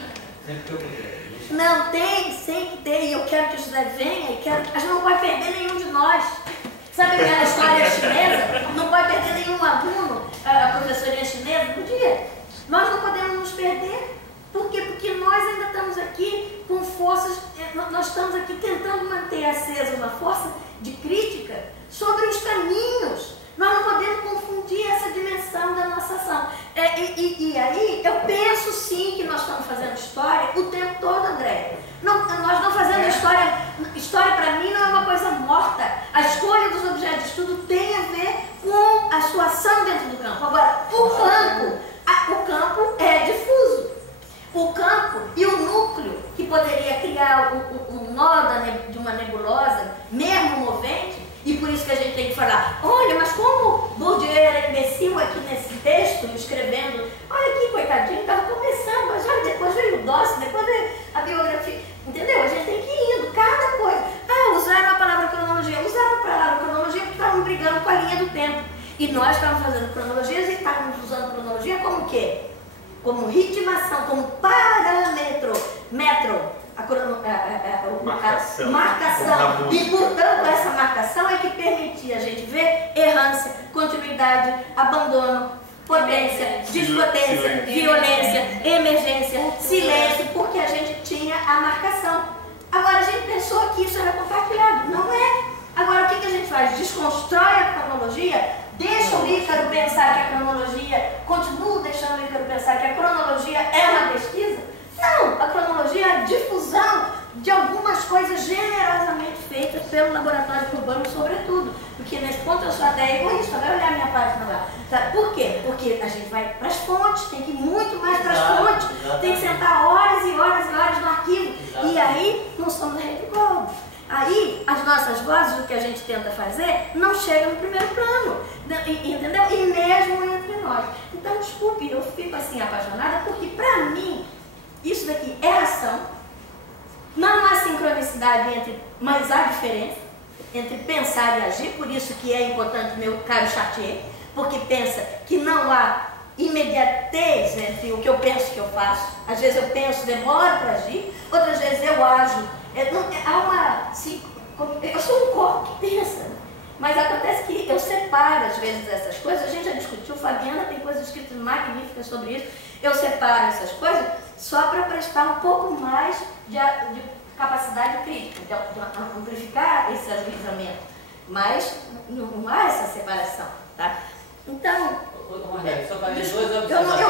Não, tem que ter, e eu quero que o José venha, e quero que. A gente não pode perder nenhum de nós. Sabe aquela história chinesa? Não pode perder nenhum aluno, a professorinha chinesa, podia. Nós não podemos nos perder. Por quê? Porque nós ainda estamos aqui com forças, nós estamos aqui tentando manter acesa uma força de crítica sobre os caminhos. Nós não podemos confundir essa dimensão da nossa ação. E aí, eu penso sim que nós estamos fazendo história o tempo todo, André. Nós não fazemos história. História para mim não é uma coisa morta. A escolha dos objetos de estudo tem a ver com a sua ação dentro do campo. Agora, o campo é difuso. O campo e o núcleo que poderia criar um nó de uma nebulosa, mesmo movente, e por isso que a gente tem que falar, olha, mas como Bourdieu era imbecil aqui nesse texto, escrevendo, olha aqui, coitadinho, estava começando, mas olha, depois veio o Dawson, depois veio a biografia, entendeu? A gente tem que ir indo, cada coisa. Usaram a palavra cronologia, usaram a palavra cronologia porque estavam brigando com a linha do tempo. E nós estávamos fazendo cronologias e estávamos usando cronologia como o quê? Como ritmação, como parâmetro, marcação. E, portanto, essa marcação é que permitia a gente ver errância, continuidade, abandono, potência, despotência, violência, emergência, silêncio, porque a gente tinha a marcação. Agora, a gente pensou que isso era compartilhado. Não é. Agora, o que a gente faz? Desconstrói a cronologia, deixa o Ícaro pensar que a cronologia, continua deixando o Ícaro pensar que a cronologia é uma pesquisa. Não, a cronologia é a difusão de algumas coisas generosamente feitas pelo laboratório urbano, sobretudo. Porque nesse ponto eu sou até egoísta, vai olhar minha página lá. Tá? Por quê? Porque a gente vai para as fontes, tem que ir muito mais para as fontes, tem que sentar horas e horas e horas no arquivo. E aí, não somos a Rede Globo. Aí, as nossas vozes, o que a gente tenta fazer, não chega no primeiro plano, entendeu? E mesmo entre nós. Então, desculpe, eu fico assim apaixonada, porque para mim, isso daqui é ação. Não há sincronicidade mas há diferença entre pensar e agir, por isso que é importante meu caro Chartier, porque pensa que não há imediatez entre o que eu penso e o que eu faço. Às vezes eu penso, demoro para agir, outras vezes eu ajo. Eu sou um corpo que pensa, mas acontece que eu separo às vezes essas coisas. A gente já discutiu, Fabiana tem coisas escritas magníficas sobre isso. Eu separo essas coisas só para prestar um pouco mais de capacidade crítica, de amplificar esse ajuizamento. Mas não há essa separação, tá? Então, eu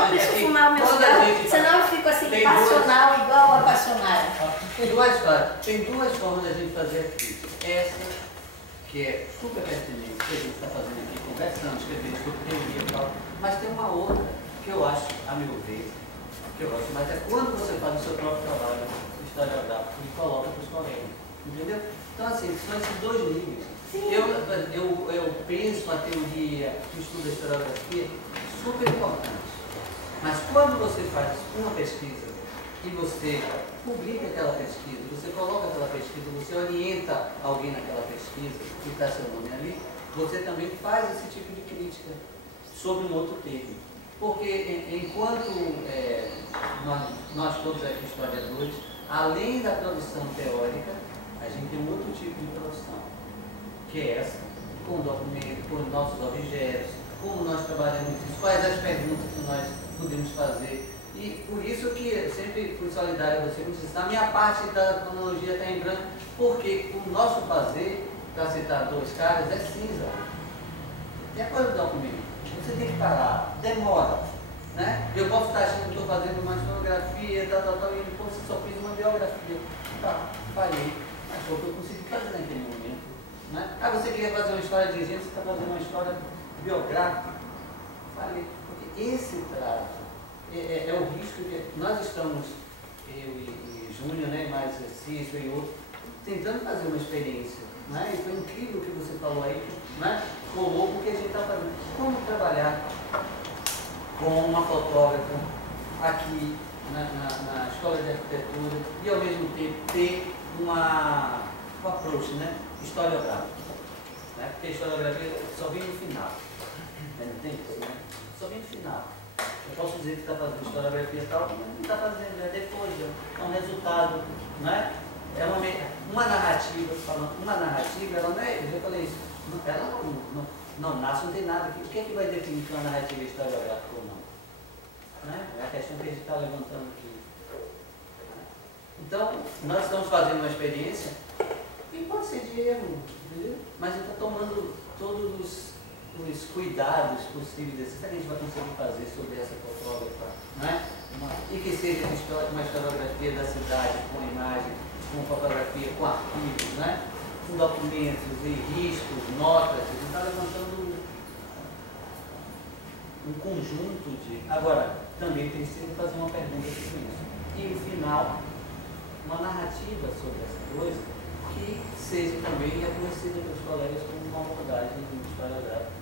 preciso fumar o meu cigarro, senão eu fico assim, passional, igual apaixonada. Tem duas formas da gente fazer aqui. Essa, que é super pertinente, que a gente está fazendo aqui, conversando, escrevendo sobre teoria e tal, mas tem uma outra que eu acho, a meu ver, que eu gosto, mas é quando você faz o seu próprio trabalho, história da e coloca para os colegas, entendeu? Então, assim, são esses dois níveis. Eu penso a teoria, o estudo da historiografia, super importante. Mas quando você faz uma pesquisa e você publica aquela pesquisa, você coloca aquela pesquisa, você orienta alguém naquela pesquisa e está seu nome ali, você também faz esse tipo de crítica sobre um outro termo. Porque enquanto nós todos aqui historiadores, além da produção teórica, a gente tem um outro tipo de produção, que é essa, com o documento, com os nossos objetos, como nós trabalhamos isso, quais as perguntas que nós podemos fazer. E por isso que eu sempre fui solidário a você, como disse, a minha parte da cronologia está em branco, porque o nosso fazer, para citar dois caras, é cinza. De acordo com o documento, você tem que parar, demora. Né? Eu posso estar achando que estou fazendo uma historiografia, tal, e depois só fiz uma biografia. Tá, falhei. Mas foi o que eu consegui fazer naquele momento. Né? Ah, você queria fazer uma história de gente, você está fazendo uma história biográfica. Falei, porque esse trato é o risco que nós estamos, eu e Júnior, né, mais Cícero e outro, tentando fazer uma experiência. Né? E foi incrível o que você falou aí, né? Colou o que a gente está fazendo. Como trabalhar com uma fotógrafa aqui na escola de arquitetura e ao mesmo tempo ter um approach, né? Historiográfico. Né? Porque a historiografia só vem no final. Não tem isso, né? Só vem no final. Eu posso dizer que está fazendo historiografia e tal, mas não está fazendo, é depois, é um resultado, né? É uma narrativa, falando, uma narrativa, ela não é, eu já falei isso, ela não nasce, não tem nada aqui. O que é que vai definir que uma narrativa é historiográfica ou não? Né? É a questão que a gente está levantando aqui. Então, nós estamos fazendo uma experiência e pode ser de erro, entendeu? Mas a gente está tomando todos os cuidados possíveis. Será que a gente vai conseguir fazer sobre essa fotógrafa? Né? E que seja uma historiografia da cidade, com imagem, com fotografia, com arquivos, né? Com documentos e riscos, notas. A gente está levantando um conjunto de... Agora, também precisa fazer uma pergunta sobre isso. E no final, uma narrativa sobre essa coisa que seja também reconhecida pelos colegas como uma abordagem historiográfica.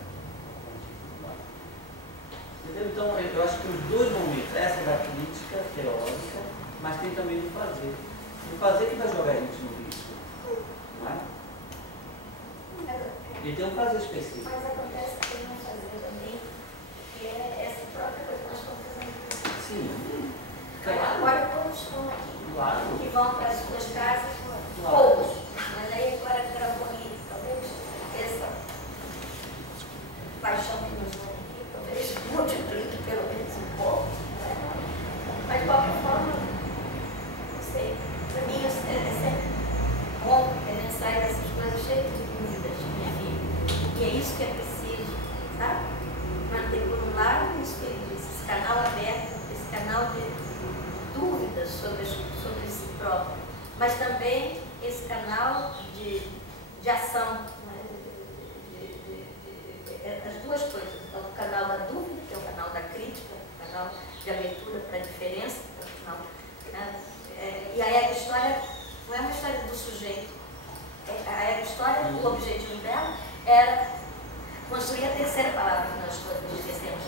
Entendeu? Então, eu acho que os dois momentos, essa da crítica teórica, mas tem também do fazer. O fazer que vai jogar a gente no risco. Não é? E tem um fazer específico. Mas acontece que tem um fazer também, que é essa própria coisa que nós estamos fazendo. Sim. Claro. Agora todos estão aqui. Claro. Que vão para as suas casas, Claro. poucos. Mas aí agora gravou aí, talvez essa paixão que nos une aqui, talvez multiplique pelo menos um pouco. Né? Mas de qualquer forma, não sei, para mim é sempre bom que a gente saia dessas coisas cheias de dúvidas, minha filha. E é isso que é preciso, sabe? Manter por um lado isso que ele disse, esse canal aberto, esse canal de dúvidas sobre si próprio, mas também esse canal de ação, as duas coisas, então, o canal da dúvida, que é o canal da crítica, o canal de abertura para a diferença, que é o canal, né? E a ego-história não é uma história do sujeito, a ego-história, o objetivo dela era construir a terceira palavra que nós todos esquecemos,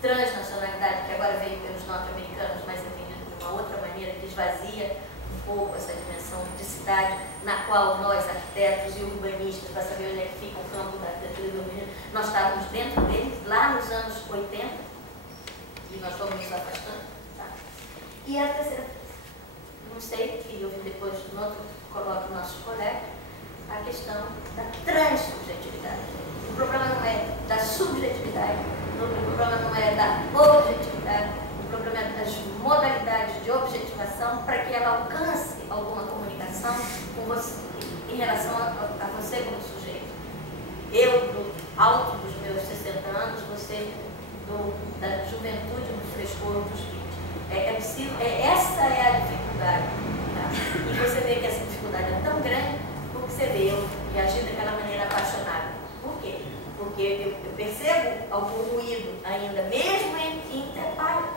transnacionalidade, que agora veio pelos norte-americanos, mas entendido de uma outra maneira, que esvazia um pouco essa dimensão de cidade, na qual nós, arquitetos e urbanistas, para saber onde é que fica o campo da arquitetura e do urbanismo, nós estávamos dentro dele, lá nos anos 80, e nós fomos nos afastando. Tá? E a terceira coisa, não sei, que eu vi depois no outro, coloque o nosso colega, a questão da transsubjetividade. O problema não é da subjetividade, o problema não é da objetividade, o problema é das modalidades de objetivação para que ela alcance alguma comunicação com você, em relação a você como sujeito. Eu, do alto dos meus 60 anos, você da juventude, do frescor dos 20. Essa é a dificuldade. Tá? E você vê que essa dificuldade é tão grande porque você vê eu reagir daquela maneira apaixonada. Por quê? Porque eu percebo algum ruído ainda, mesmo em interpares.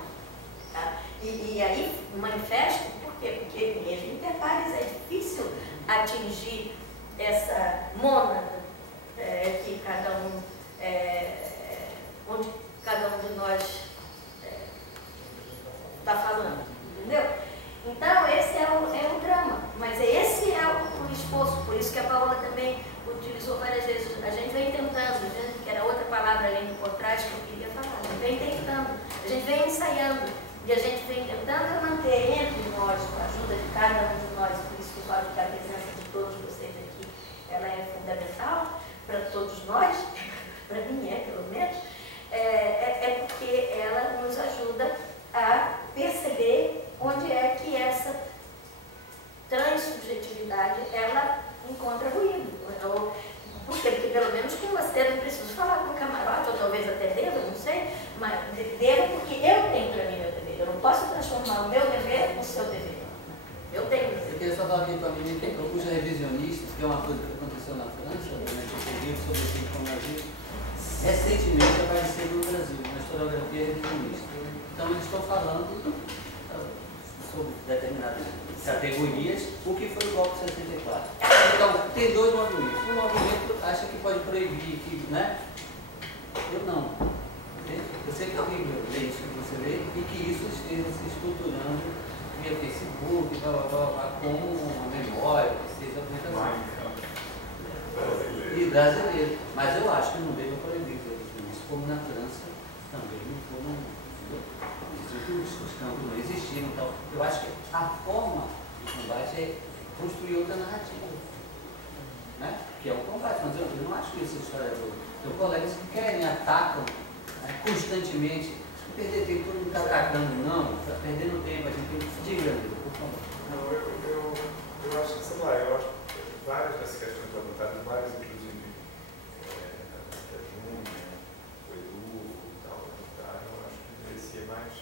Tá? E aí manifesto, por quê? Porque mesmo em interpares é difícil atingir essa mônada que cada um, onde cada um de nós está falando, entendeu? Então esse é o drama, mas esse é o esforço, por isso que a Paola também utilizou várias vezes. A gente vem tentando, que era outra palavra além do por trás que eu queria falar, a gente vem tentando, a gente vem ensaiando e a gente vem tentando manter entre nós, com a ajuda de cada um de nós, por isso que eu falo que a presença de todos vocês aqui, ela é fundamental para todos nós, para mim pelo menos, porque ela nos ajuda a perceber onde é que essa transsubjetividade ela encontra ruído. Por quê? Porque pelo menos com você não preciso falar com o camarote, ou talvez até dedo, não sei, mas estava aqui com a menina que é os revisionistas, que é uma coisa que aconteceu na França, durante o período sobre o Chico Brasil, recentemente apareceu no Brasil, na historiografia revisionista. Então eles estão falando sobre determinadas categorias, o que foi o golpe de 64. Então, tem dois movimentos. Um movimento acha que pode proibir, que, né? Eu não. Eu sei que é horrível ler isso que você lê e que isso esteja se estruturando via Facebook, com uma memória, que seja documentação. E brasileiro. Mas eu acho que não deve proibir isso, como na França também não foram. Os campos não existiram. Então, eu acho que a forma de combate é construir outra narrativa. Né? Que é o combate. Mas eu não acho que essa história é boa. Tem colegas que querem, atacam constantemente. Perder tempo, todo mundo está atacando, não, está perdendo tempo, a gente tem que diga, por favor. Não, eu acho que, sei lá, eu acho que várias dessas questões levantadas, várias, inclusive, a Júnior, o Edu e tal, levantaram, eu acho que merecia mais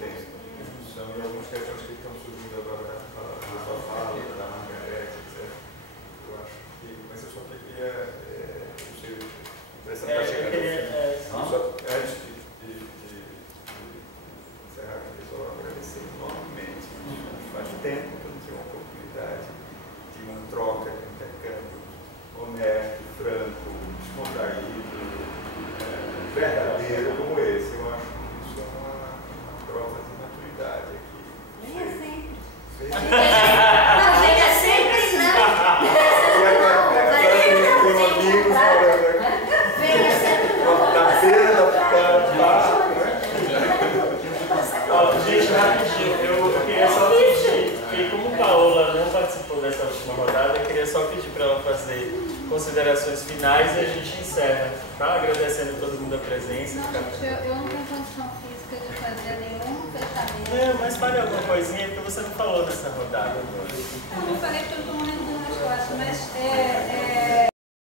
tempo de discussão e algumas questões que estão surgindo agora na sua fala, da Margarete, etc. Eu acho que, mas eu só queria, não sei, impressão para chegar no fim. Antes de encerrar aqui, eu só agradecer enormemente. Faz tempo que eu não tive uma oportunidade de uma troca, de um intercâmbio honesto, franco, descontraído, verdadeiro como esse. Eu acho que isso é uma prova de maturidade aqui. Nem é sempre. Não, gente, é sempre não. Venha sempre não. Na feira da Gente, rapidinho, eu queria só pedir, porque como Paola não participou dessa última rodada, eu queria só pedir para ela fazer considerações finais e a gente encerra, tá? Agradecendo todo mundo a presença. Não, gente, eu não tenho condição física de fazer nenhum fechamento. Não, mas fale alguma coisinha, porque você não falou dessa rodada agora. Eu não falei porque eu estou morrendo nas costas, mas